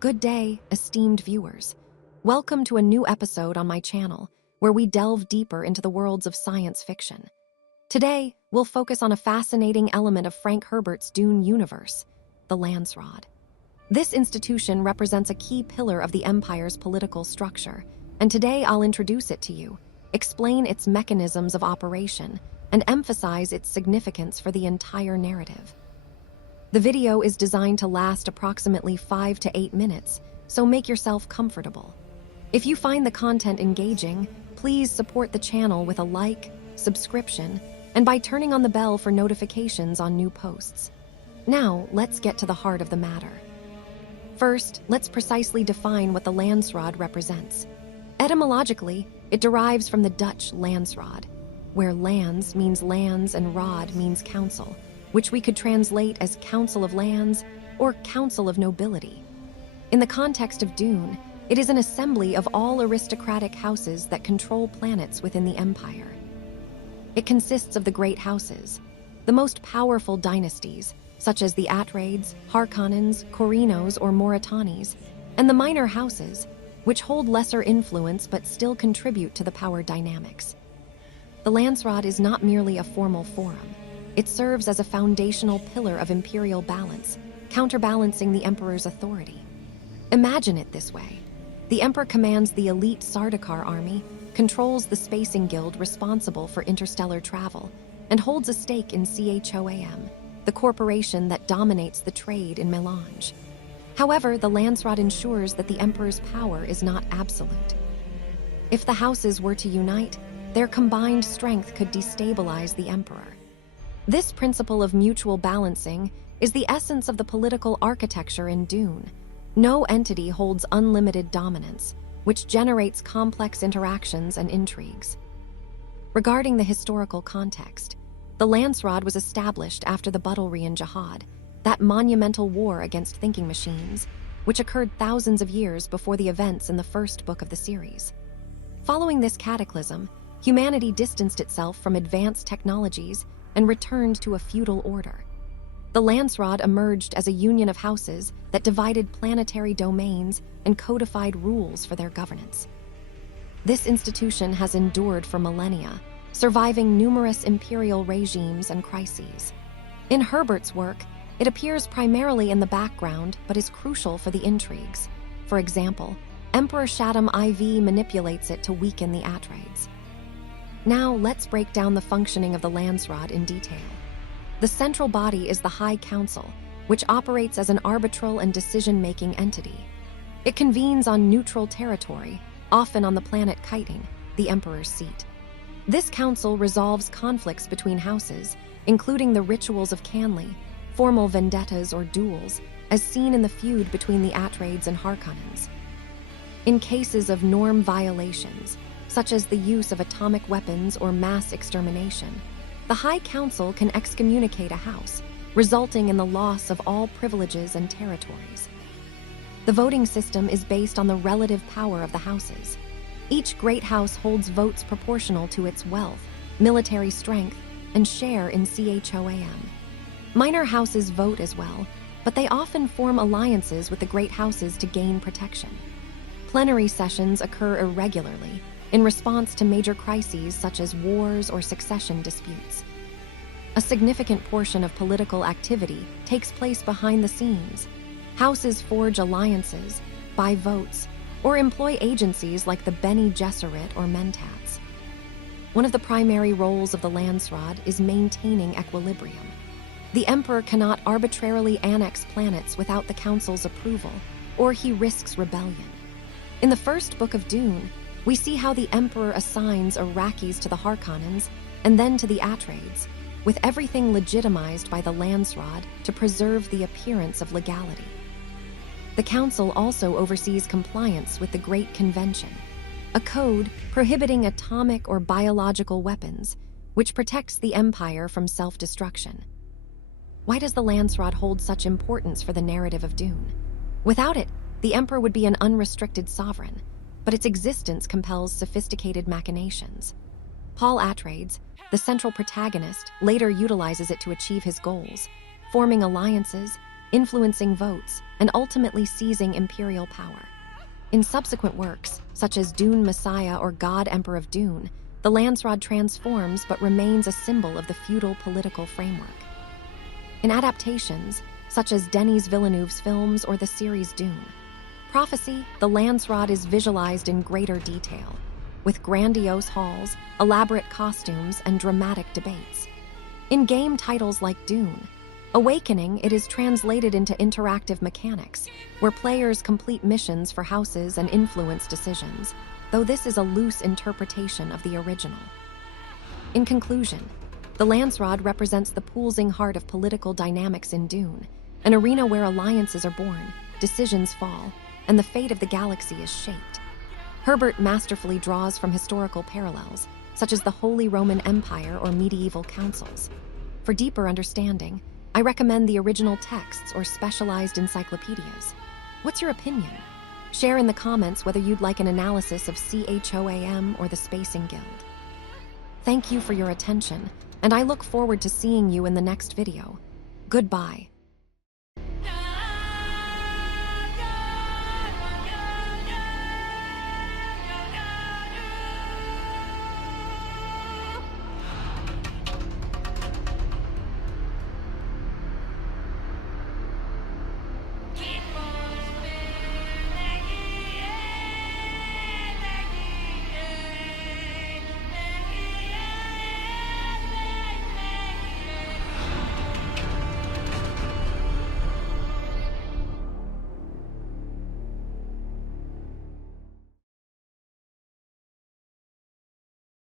Good day, esteemed viewers. Welcome to a new episode on my channel, where we delve deeper into the worlds of science fiction. Today, we'll focus on a fascinating element of Frank Herbert's Dune universe, the Landsraad. This institution represents a key pillar of the Empire's political structure, and today I'll introduce it to you, explain its mechanisms of operation, and emphasize its significance for the entire narrative. The video is designed to last approximately 5 to 8 minutes, so make yourself comfortable. If you find the content engaging, please support the channel with a like, subscription, and by turning on the bell for notifications on new posts. Now, let's get to the heart of the matter. First, let's precisely define what the Landsraad represents. Etymologically, it derives from the Dutch Landsraad, where lands means lands and raad means council, which we could translate as Council of Lands or Council of Nobility. In the context of Dune, it is an assembly of all aristocratic houses that control planets within the Empire. It consists of the great houses, the most powerful dynasties, such as the Atreides, Harkonnens, Corrinos, or Moritanis, and the minor houses, which hold lesser influence but still contribute to the power dynamics. The Landsraad is not merely a formal forum. It serves as a foundational pillar of imperial balance, counterbalancing the Emperor's authority. Imagine it this way. The Emperor commands the elite Sardaukar army, controls the Spacing Guild responsible for interstellar travel, and holds a stake in CHOAM, the corporation that dominates the trade in Melange. However, the Landsraad ensures that the Emperor's power is not absolute. If the houses were to unite, their combined strength could destabilize the Emperor. This principle of mutual balancing is the essence of the political architecture in Dune. No entity holds unlimited dominance, which generates complex interactions and intrigues. Regarding the historical context, the Landsraad was established after the Butlerian Jihad, that monumental war against thinking machines, which occurred thousands of years before the events in the first book of the series. Following this cataclysm, humanity distanced itself from advanced technologies and returned to a feudal order. The Landsraad emerged as a union of houses that divided planetary domains and codified rules for their governance. This institution has endured for millennia, surviving numerous imperial regimes and crises. In Herbert's work, it appears primarily in the background but is crucial for the intrigues. For example, Emperor Shaddam IV manipulates it to weaken the Atreides. Now, let's break down the functioning of the Landsraad in detail. The central body is the High Council, which operates as an arbitral and decision-making entity. It convenes on neutral territory, often on the planet Chitin, the Emperor's seat. This council resolves conflicts between houses, including the rituals of Canley, formal vendettas or duels, as seen in the feud between the Atreides and Harkonnens. In cases of norm violations, such as the use of atomic weapons or mass extermination, the High Council can excommunicate a house, resulting in the loss of all privileges and territories. The voting system is based on the relative power of the houses. Each great house holds votes proportional to its wealth, military strength, and share in CHOAM. Minor houses vote as well, but they often form alliances with the great houses to gain protection. Plenary sessions occur irregularly, in response to major crises such as wars or succession disputes. A significant portion of political activity takes place behind the scenes. Houses forge alliances, buy votes, or employ agencies like the Bene Gesserit or Mentats. One of the primary roles of the Landsraad is maintaining equilibrium. The Emperor cannot arbitrarily annex planets without the Council's approval, or he risks rebellion. In the first book of Dune, we see how the Emperor assigns Arrakis to the Harkonnens and then to the Atreides, with everything legitimized by the Landsraad to preserve the appearance of legality. The Council also oversees compliance with the Great Convention, a code prohibiting atomic or biological weapons, which protects the Empire from self-destruction. Why does the Landsraad hold such importance for the narrative of Dune? Without it, the Emperor would be an unrestricted sovereign, but its existence compels sophisticated machinations. Paul Atreides, the central protagonist, later utilizes it to achieve his goals, forming alliances, influencing votes, and ultimately seizing Imperial power. In subsequent works, such as Dune Messiah or God Emperor of Dune, the Landsraad transforms but remains a symbol of the feudal political framework. In adaptations, such as Denis Villeneuve's films or the series Dune, Prophecy, the Landsraad is visualized in greater detail, with grandiose halls, elaborate costumes, and dramatic debates. In game titles like Dune, Awakening, it is translated into interactive mechanics, where players complete missions for houses and influence decisions, though this is a loose interpretation of the original. In conclusion, the Landsraad represents the pulsing heart of political dynamics in Dune, an arena where alliances are born, decisions fall, and the fate of the galaxy is shaped. Herbert masterfully draws from historical parallels, such as the Holy Roman Empire or medieval councils. For deeper understanding, I recommend the original texts or specialized encyclopedias. What's your opinion? Share in the comments whether you'd like an analysis of CHOAM or the Spacing Guild. Thank you for your attention, and I look forward to seeing you in the next video. Goodbye.